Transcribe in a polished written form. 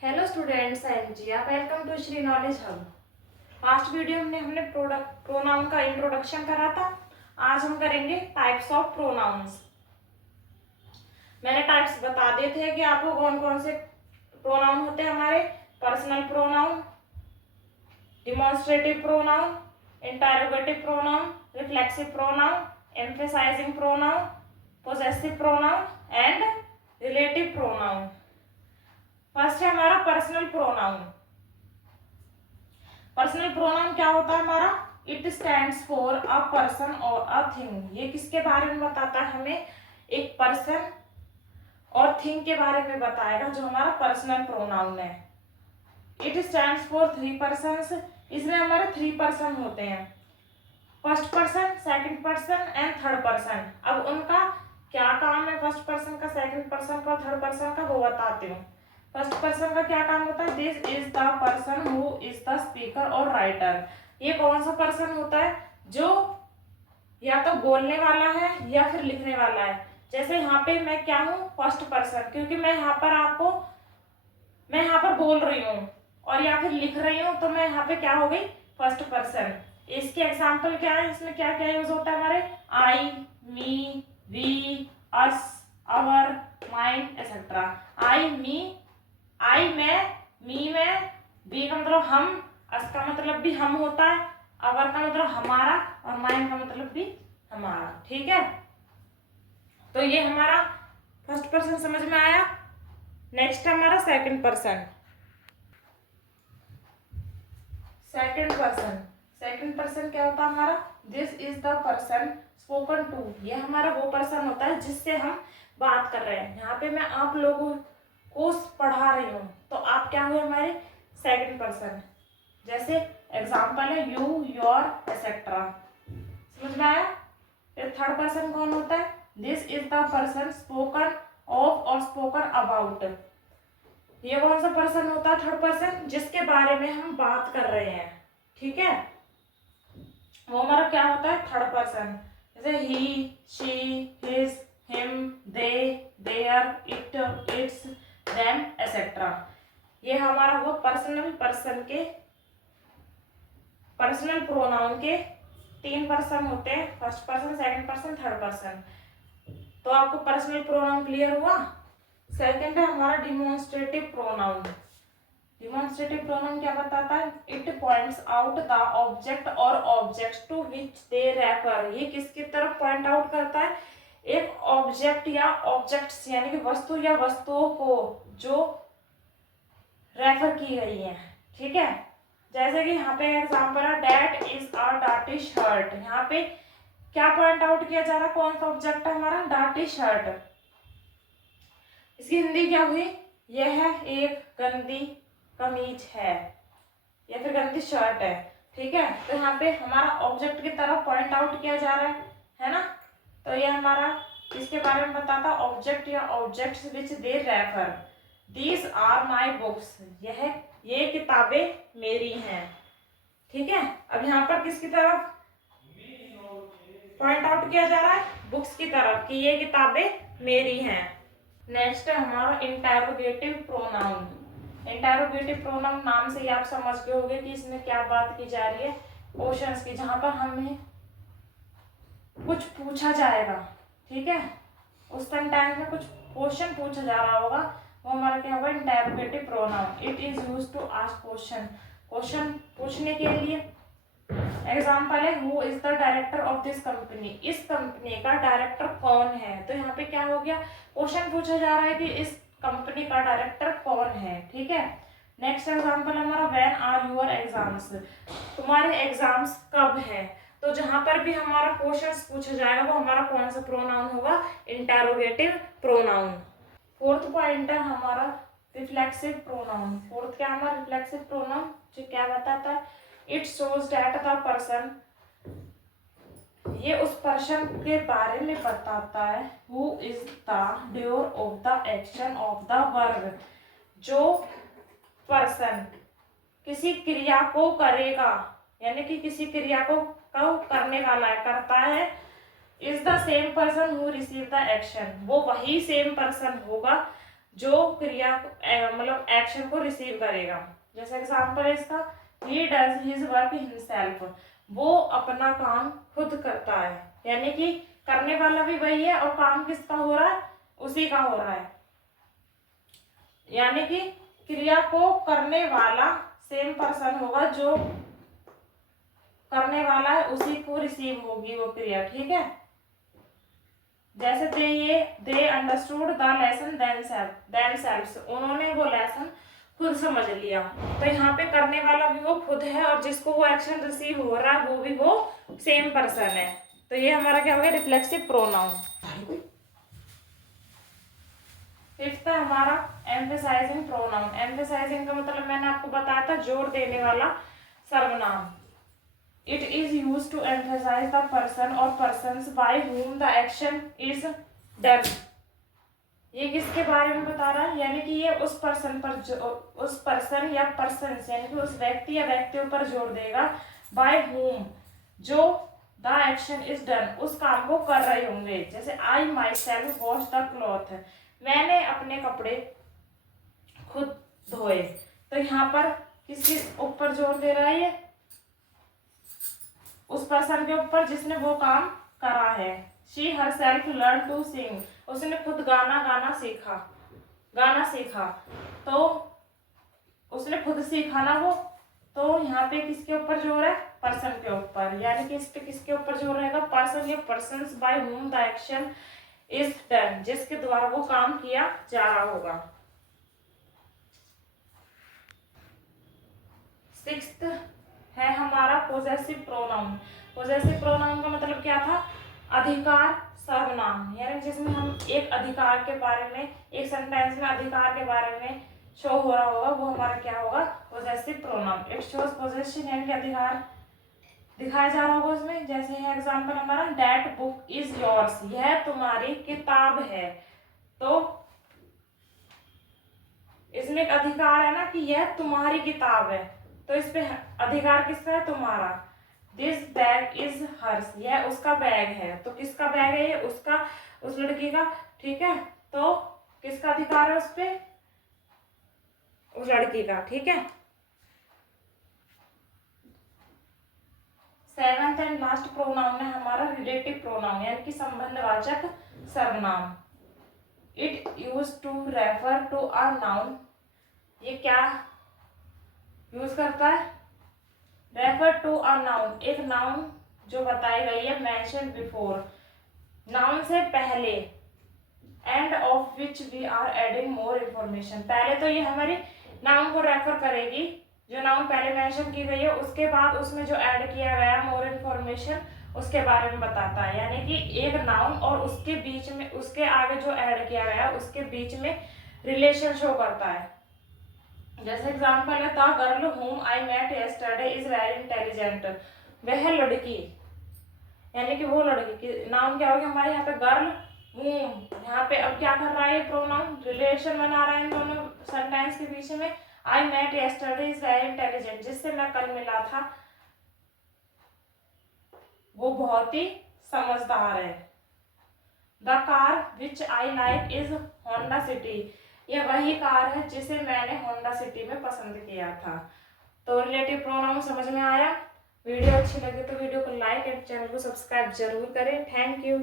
Hello students, I am Jiya. Welcome to Shri knowledge hub. Last video में हमने pronoun का introduction करा था। आज हम करेंगे टाइप्स ऑफ प्रोनाउंस। मैंने टाइप्स बता दिए थे कि आपको कौन कौन से प्रोनाउन होते हैं हमारे। Personal pronoun, demonstrative pronoun, interrogative pronoun, reflexive pronoun, emphasizing pronoun, possessive pronoun and relative pronoun. First है हमारा पर्सनल प्रोनाउन। पर्सनल प्रोनाउन क्या होता है हमारा? It stands for a person और अ थिंग। ये किसके बारे में बताता है? हमें एक पर्सन और थिंग के बारे में बताएगा, जो हमारा पर्सनल प्रोनाउन है। It stands for 3 persons. इसमें हमारे 3 पर्सन होते हैं, first person, second person and third person. अब उनका क्या काम है, फर्स्ट पर्सन का, सेकंड पर्सन का और थर्ड पर्सन का, वो बताती हूँ। फर्स्ट पर्सन का क्या काम होता है? This is the person who is the speaker और राइटर। ये कौन सा पर्सन होता है? जो या तो बोलने वाला है या फिर लिखने वाला है। जैसे यहाँ पे मैं क्या हूँ? फर्स्ट पर्सन, क्योंकि मैं यहाँ पर बोल रही हूँ और या फिर लिख रही हूँ, तो मैं यहाँ पे क्या हो गई? First person. इसके एग्जाम्पल क्या है? इसमें क्या क्या यूज होता है हमारे? I, me, we, us, our, mine etcetera. I, me, I मैं, मी मैं, वी का मतलब हम, अस का मतलब भी हम होता है, अवर का मतलब हमारा और माइन का मतलब भी हमारा। ठीक है, तो ये हमारा फर्स्ट पर्सन समझ में आया। नेक्स्ट हमारा second person. Second person, second person क्या होता है हमारा? This is the person spoken to. ये हमारा वो पर्सन होता है जिससे हम बात कर रहे हैं। यहाँ पे मैं आप लोगों को पढ़ा रही हूँ, तो आप क्या हुए हमारे? Second person. जैसे एग्जाम्पल है यू, योर एक्सेट्रा। समझ में आया? फिर थर्ड पर्सन कौन होता है? This is the person spoken of और स्पोकन अबाउट। ये कौन सा पर्सन होता है? थर्ड पर्सन, जिसके बारे में हम बात कर रहे हैं। ठीक है, वो हमारा क्या होता है? Third person. जैसे he, she, his, him, they, their, it, its, them etcetera. ये हमारा हुआ पर्सनल प्रोनाउन के 3 पर्सन होते हैं, first person, second person, third person. तो आपको पर्सनल प्रोनाउन क्लियर हुआ। सेकंड है हमारा डिमॉन्स्ट्रेटिव प्रोनाउन। डिमॉन्स्ट्रेटिव प्रोनाउन क्या बताता है? It points out the object और objects to which they refer. ये किसकी तरफ पॉइंट आउट करता है? एक ऑब्जेक्ट या ऑब्जेक्ट्स यानी कि वस्तु या वस्तुओं को जो रेफर की गई है। ठीक है, जैसे कि यहाँ पे एग्जाम्पल है that is a dirty shirt. यहाँ पे क्या पॉइंट आउट किया जा रहा है? कौन सा ऑब्जेक्ट है हमारा? Dirty shirt. इसकी हिंदी क्या हुई? यह एक गंदी कमीज है या फिर गंदी शर्ट है। ठीक है, तो यहाँ पे हमारा ऑब्जेक्ट की तरफ पॉइंट आउट किया जा रहा है ना? तो ये हमारा इसके बारे में बताता, ऑब्जेक्ट या objects which they refer. These are my books. ये किताबें मेरी हैं। ठीक है, अब यहाँ पर किसकी तरफ पॉइंट आउट किया जा रहा है? बुक्स की तरफ, कि ये किताबें मेरी हैं। नेक्स्ट है हमारा इंटरोगेटिव प्रोनाउन। इंटरोगेटिव प्रोनाउन नाम से ही आप समझ गए होंगे कि इसमें क्या बात की जा रही है। क्वेश्चंस की, जहां पर हमें कुछ पूछा जाएगा। ठीक है, उस टाइम में कुछ क्वेश्चन पूछा जा रहा होगा, वो हमारा क्या होगा? Interrogative pronoun. It is used to ask question. Question पूछने के लिए। एग्जाम्पल है who is the director of this company. इस कंपनी का डायरेक्टर कौन है? तो यहाँ पे क्या हो गया? क्वेश्चन पूछा जा रहा है कि इस कंपनी का डायरेक्टर कौन है। ठीक है, नेक्स्ट एग्जाम्पल हमारा व्हेन आर योर एग्जाम्स। तुम्हारे एग्जाम्स कब है? तो जहां पर भी हमारा क्वेश्चन पूछा जाएगा, वो हमारा कौन सा प्रोनाउन होगा? Interrogative pronoun. फोर्थ पॉइंट है हमारा रिफ्लेक्सिव प्रोनाउन। फोर्थ क्या हमारा? रिफ्लेक्सिव प्रोनाउन, जो क्या बताता है? It shows that the person, ये उस पर्सन के बारे में बताता है, who is the doer of the action of the verb. जो पर्सन किसी क्रिया को करेगा, यानी कि किसी क्रिया को करने वाला है, करता है, is the same person who receive the action. वो वही सेम पर्सन होगा जो क्रिया मतलब एक्शन को रिसीव करेगा। जैसे एग्जाम्पल है इसका, he does his work himself, वो अपना काम खुद करता है, यानी कि करने वाला भी वही है और काम किसका हो रहा है, उसी का हो रहा है। यानी कि क्रिया को करने वाला सेम पर्सन होगा, जो करने वाला है उसी को रिसीव होगी वो क्रिया, ठीक है। जैसे they understood the lesson themselves, उन्होंने वो लेसन खुद समझ लिया। तो यहाँ पे करने वाला भी वो खुद है और जिसको वो एक्शन रिसीव हो रहा है वो भी वो सेम पर्सन है। तो ये हमारा क्या हो गया, रिफ्लेक्सिव प्रोनाउन। फिफ्थ है हमारा एम्फेसाइजिंग प्रोनाउन। एम्फेसाइजिंग का मतलब मैंने आपको बताया था, जोर देने वाला सर्वनाम। It is use to emphasise the person और persons by whom the action is done. ये किसके बारे में बता रहा है, यानी कि ये उस पर्सन पर उस पर्सन या पर्सन्स यानी कि उस व्यक्ति या व्यक्तियों पर जोर देगा, बाय whom, जो द एक्शन इज डन, उस काम को कर रहे होंगे। जैसे I myself wash the cloth, मैंने अपने कपड़े खुद धोए। तो यहाँ पर किसके ऊपर जोर दे रहा है, ये उस पर्सन के ऊपर जिसने वो काम करा है। She herself learn to sing, उसने खुद गाना सीखा। तो उसने खुद सीखा ना वो, तो यहाँ पे किसके ऊपर जोर है, पर्सन के ऊपर, यानी कि इस पे किसके ऊपर जोर रहेगा, पर्सन या persons by whom the action is done, जिसके द्वारा वो काम किया जा रहा होगा। सिक्स्थ है हमारा पोजेसिव प्रोनाउन। पोजेसिव प्रोनाउन का मतलब क्या था, अधिकार सर्वनाम, यानी जिसमें हम एक अधिकार के बारे में, एक सेंटेंस में अधिकार के बारे में शो हो रहा होगा, वो हमारा क्या होगा, possessive pronoun. It shows possession, यानी कि अधिकार दिखाया जा रहा होगा उसमें। जैसे है एग्जांपल हमारा, दैट बुक इज योर्स, यह तुम्हारी किताब है। तो इसमें एक अधिकार है ना कि यह तुम्हारी किताब है, तो इस पे अधिकार किसका है, तुम्हारा। दिस बैग इज हर्स, यह उसका बैग है। तो किसका बैग है ये, उसका, उस लड़की का, ठीक है। तो किसका अधिकार है उस पे, उस लड़की का, ठीक है। सेवेंथ एंड लास्ट प्रोनाउन है हमारा रिलेटिव प्रोनाउन, यानी कि संबंधवाचक सर्वनाम। It use to refer to a noun, ये क्या यूज करता है, रेफर टू अ नाउन, एक नाउन जो बताई गई है, मेंशन बिफोर, नाउन से पहले, and of which we are adding more information. पहले तो ये हमारी नाउन को रेफर करेगी, जो नाउन पहले मेंशन की गई है, उसके बाद उसमें जो ऐड किया गया मोर इंफॉर्मेशन, उसके बारे में बताता है। यानी कि एक नाउन और उसके बीच में, उसके आगे जो ऐड किया गया उसके बीच में रिलेशन शो करता है। जैसे एग्जांपल है, the girl whom I met yesterday is very intelligent, वह लड़की, यानी कि वो लड़की, नाउन क्या होगी हमारे यहाँ पे, गर्ल whom। यहाँ पे अब क्या कर रहा है, ये प्रोनाउन रिलेशन बना रहा है इन दोनों सेंटेंस के बीच में। I met yesterday is very intelligent, जिससे मैं कल मिला था वो बहुत ही समझदार है। The car which I like is Honda city, यह वही कार है जिसे मैंने होंडा सिटी में पसंद किया था। तो रिलेटिव प्रोनाउन समझ में आया। वीडियो अच्छी लगे तो वीडियो को लाइक एंड चैनल को सब्सक्राइब जरूर करें। Thank you.